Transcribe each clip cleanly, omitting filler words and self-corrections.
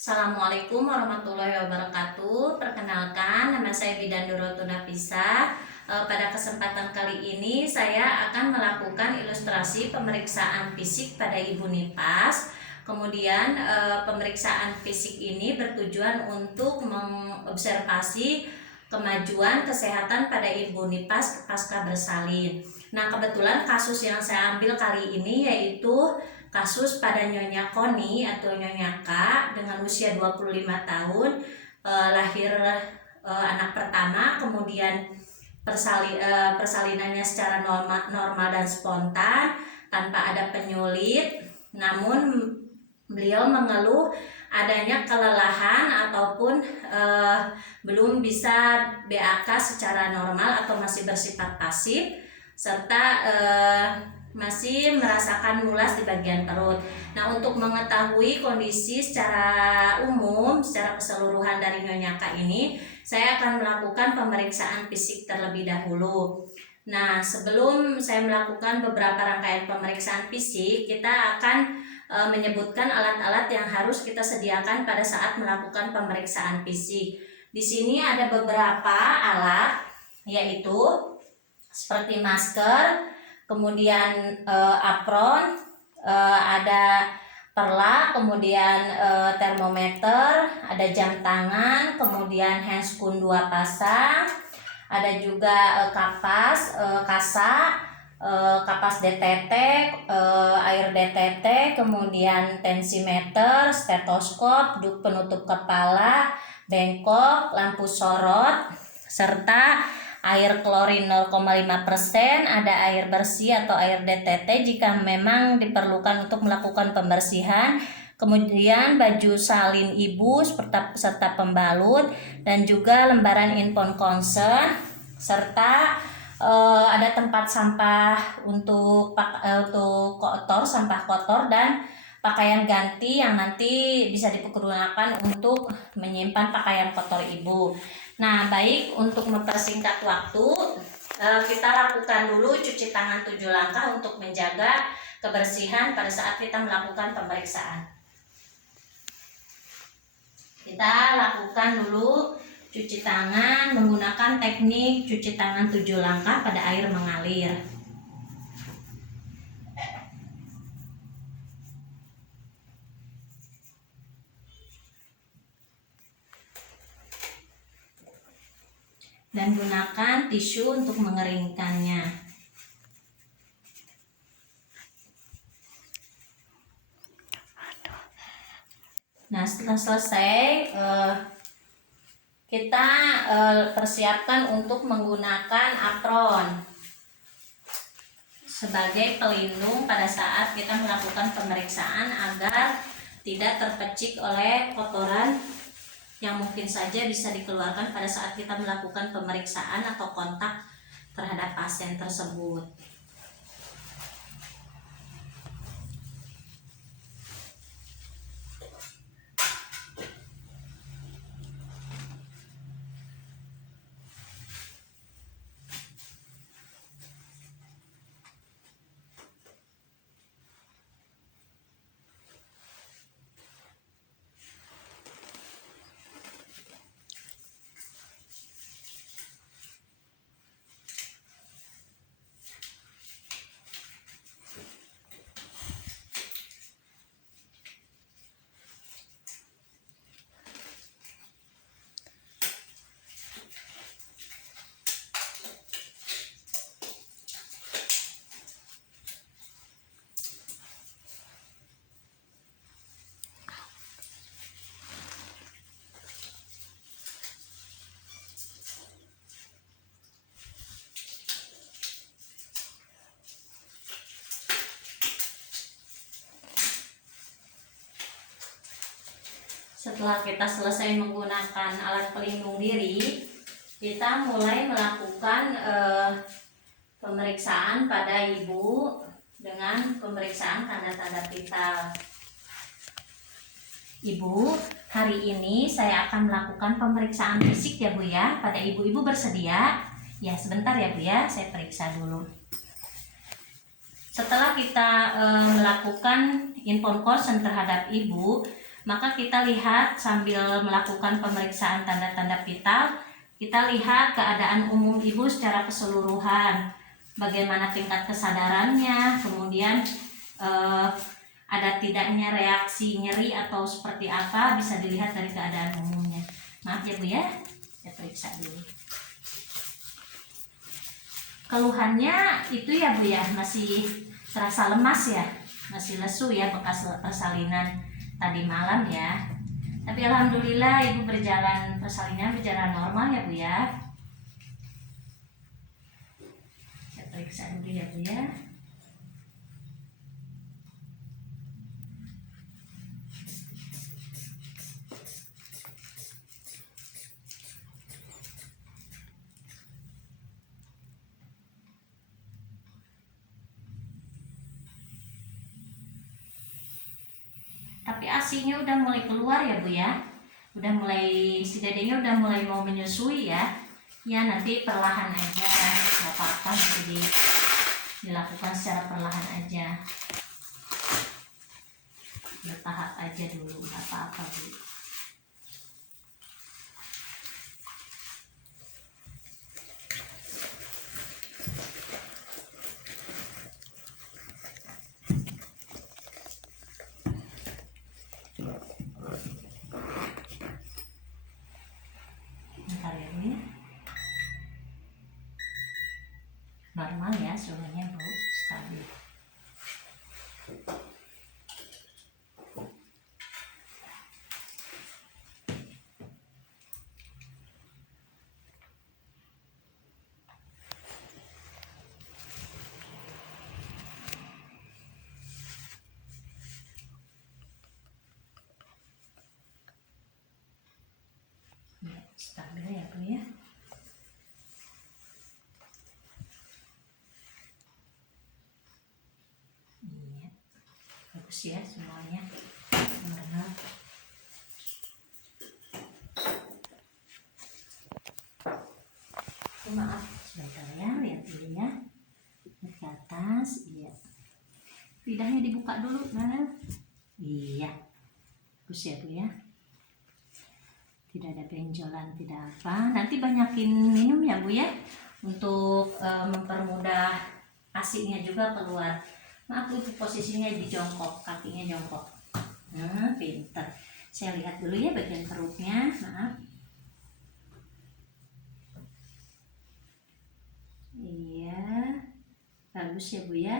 Assalamualaikum warahmatullahi wabarakatuh. Perkenalkan, nama saya Bidan Doroto Nafisa. Pada kesempatan kali ini saya akan melakukan ilustrasi pemeriksaan fisik pada Ibu Nipas. Kemudian pemeriksaan fisik ini bertujuan untuk mengobservasi kemajuan kesehatan pada Ibu Nipas pasca bersalin. Nah, kebetulan kasus yang saya ambil kali ini yaitu kasus pada Nyonya Koni atau Nyonya K dengan usia 25 tahun, lahir anak pertama, kemudian persalinannya secara normal dan spontan tanpa ada penyulit. Namun beliau mengeluh adanya kelelahan ataupun belum bisa BAK secara normal atau masih bersifat pasif, serta masih merasakan mulas di bagian perut. Nah, untuk mengetahui kondisi secara umum, secara keseluruhan dari Nyonya K ini, saya akan melakukan pemeriksaan fisik terlebih dahulu. Nah, sebelum saya melakukan beberapa rangkaian pemeriksaan fisik, kita akan menyebutkan alat-alat yang harus kita sediakan pada saat melakukan pemeriksaan fisik. Di sini ada beberapa alat, yaitu seperti masker, kemudian apron, ada perla, kemudian termometer, ada jam tangan, kemudian handscoon 2 pasang, ada juga kapas, kasa, kapas DTT, air DTT, kemudian tensimeter, stetoskop, duk penutup kepala, bengkok, lampu sorot, serta air klorin 0,5%, ada air bersih atau air DTT jika memang diperlukan untuk melakukan pembersihan, kemudian baju salin ibu serta pembalut, dan juga lembaran info concern, serta ada tempat sampah untuk kotor, sampah kotor, dan pakaian ganti yang nanti bisa dipergunakan untuk menyimpan pakaian kotor ibu. Nah, baik, untuk mempersingkat waktu, kita lakukan dulu cuci tangan 7 langkah untuk menjaga kebersihan pada saat kita melakukan pemeriksaan. Kita lakukan dulu cuci tangan menggunakan teknik cuci tangan 7 langkah pada air mengalir. Dan gunakan tisu untuk mengeringkannya. Nah, setelah selesai, kita persiapkan untuk menggunakan apron sebagai pelindung pada saat kita melakukan pemeriksaan agar tidak terpecik oleh kotoran yang mungkin saja bisa dikeluarkan pada saat kita melakukan pemeriksaan atau kontak terhadap pasien tersebut. Setelah kita selesai menggunakan alat pelindung diri, kita mulai melakukan pemeriksaan pada ibu dengan pemeriksaan tanda-tanda vital. Ibu, hari ini saya akan melakukan pemeriksaan fisik ya Bu ya, pada ibu-ibu bersedia? Ya, sebentar ya Bu ya, saya periksa dulu. Setelah kita melakukan info concern terhadap ibu, maka kita lihat sambil melakukan pemeriksaan tanda-tanda vital, kita lihat keadaan umum ibu secara keseluruhan, bagaimana tingkat kesadarannya, kemudian ada tidaknya reaksi nyeri atau seperti apa, bisa dilihat dari keadaan umumnya. Maaf ya Bu ya, saya periksa dulu. Keluhannya itu ya Bu ya, masih terasa lemas ya, masih lesu ya, bekas persalinan tadi malam ya. Tapi alhamdulillah ibu persalinan berjalan normal ya Bu ya. Saya periksa dulu ya Bu ya. Tapi ASINya udah mulai keluar ya Bu ya, udah mulai, si dedenya udah mulai mau menyusui ya. Ya nanti perlahan aja, nggak apa-apa, nanti dilakukan secara perlahan aja, bertahap aja dulu, nggak apa-apa Bu. Bentar ya Bu ya. Normal ya suhunya Bu, stabil. Ya, stabil ya Bu ya. Iya, bagus ya semuanya normal. Maaf sebentar ya, lihat dulu ya, lihat ke atas. Iya, lidahnya dibuka dulu nah. Iya, bagus ya Bu ya, tidak ada benjolan, tidak apa. Nanti banyakin minum ya Bu ya, untuk mempermudah ASINya juga keluar. Maaf Bu, posisinya di jongkok, kakinya jongkok. Nah, pinter. Saya lihat dulu ya bagian perutnya, maaf. Iya, bagus ya Bu ya.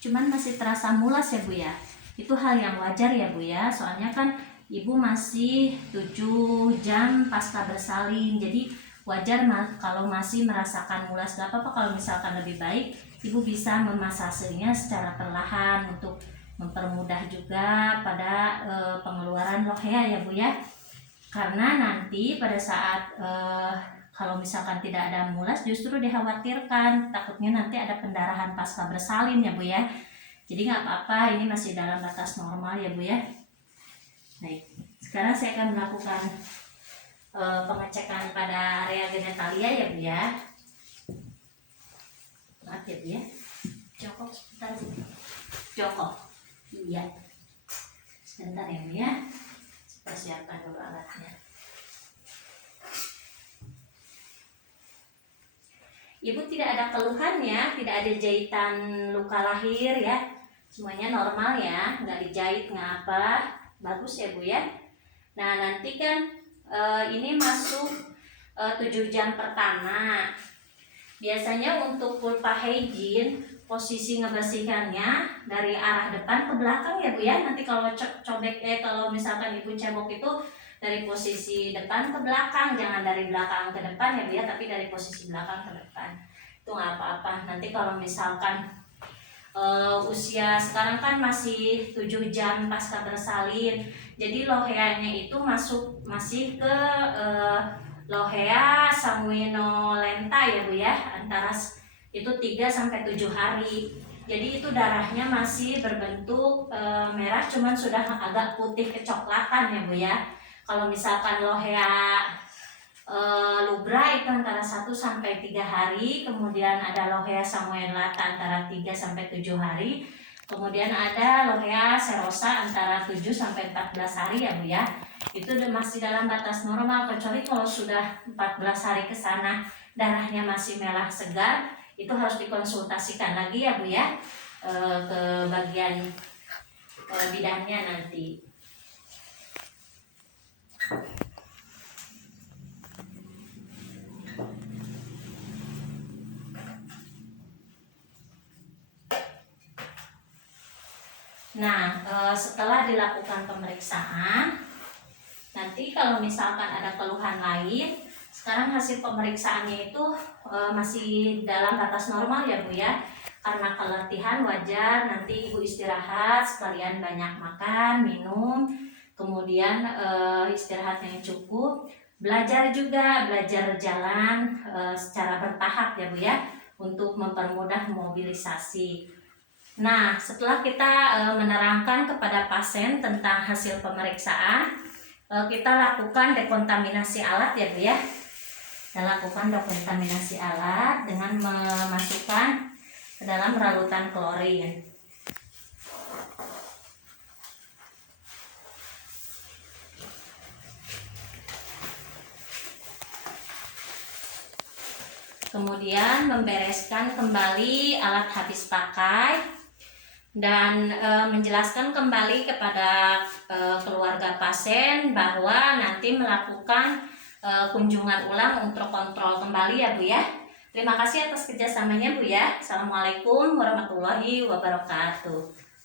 Cuman masih terasa mulas ya Bu ya. Itu hal yang wajar ya Bu ya. Soalnya kan ibu masih 7 jam pasca bersalin. Jadi wajar kalau masih merasakan mulas. Gak apa-apa kalau misalkan lebih baik ibu bisa memasasenya secara perlahan untuk mempermudah juga pada pengeluaran lohea ya Bu ya. Karena nanti pada saat kalau misalkan tidak ada mulas, justru dikhawatirkan takutnya nanti ada pendarahan pasca bersalin ya Bu ya. Jadi nggak apa-apa, ini masih dalam batas normal ya Bu ya. Baik, sekarang saya akan melakukan pengecekan pada area genitalia ya Bu ya. Maaf ya Bu ya. Jongkok sebentar Bu. Jongkok. Iya. Sebentar ya Bu ya. Persiapkan dulu alatnya. Ibu tidak ada keluhan ya, tidak ada jahitan luka lahir ya, semuanya normal ya, nggak dijahit nggak apa, bagus ya Bu ya. Nah nanti kan ini masuk 7 jam pertama. Biasanya untuk pulpa hygiene posisi ngebersihkannya dari arah depan ke belakang ya Bu ya. Nanti kalau cobek kalau misalkan ibu cebok itu dari posisi depan ke belakang, jangan dari belakang ke depan ya Bu ya, tapi dari posisi belakang ke depan. Itu nggak apa-apa. Nanti kalau misalkan usia sekarang kan masih 7 jam pasca bersalin, jadi loheanya itu masih ke lohea sanguinolenta ya Bu ya, antara itu 3-7 hari. Jadi itu darahnya masih berbentuk merah, cuman sudah agak putih kecoklatan ya Bu ya. Kalau misalkan lohea lubra itu antara 1-3 hari, kemudian ada lohea samuelata antara 3-7 hari. Kemudian ada Lorea serosa antara 7 sampai 14 hari ya Bu ya. Itu masih dalam batas normal, kecuali kalau sudah 14 hari ke sana darahnya masih merah segar, itu harus dikonsultasikan lagi ya Bu ya, ke bagian bidannya nanti. Nah, setelah dilakukan pemeriksaan, nanti kalau misalkan ada keluhan lain, sekarang hasil pemeriksaannya itu masih dalam batas normal ya Bu ya. Karena keletihan wajar, nanti Ibu istirahat, sekalian banyak makan, minum, kemudian istirahat yang cukup. Belajar juga, belajar jalan secara bertahap ya Bu ya, untuk mempermudah mobilisasi. Nah, setelah kita menerangkan kepada pasien tentang hasil pemeriksaan, kita lakukan dekontaminasi alat ya Bu ya. Kita lakukan dekontaminasi alat dengan memasukkan ke dalam ralutan klorin. Kemudian membereskan kembali alat habis pakai dan menjelaskan kembali kepada keluarga pasien bahwa nanti melakukan kunjungan ulang untuk kontrol kembali ya Bu ya. Terima kasih atas kerjasamanya Bu ya. Assalamualaikum warahmatullahi wabarakatuh.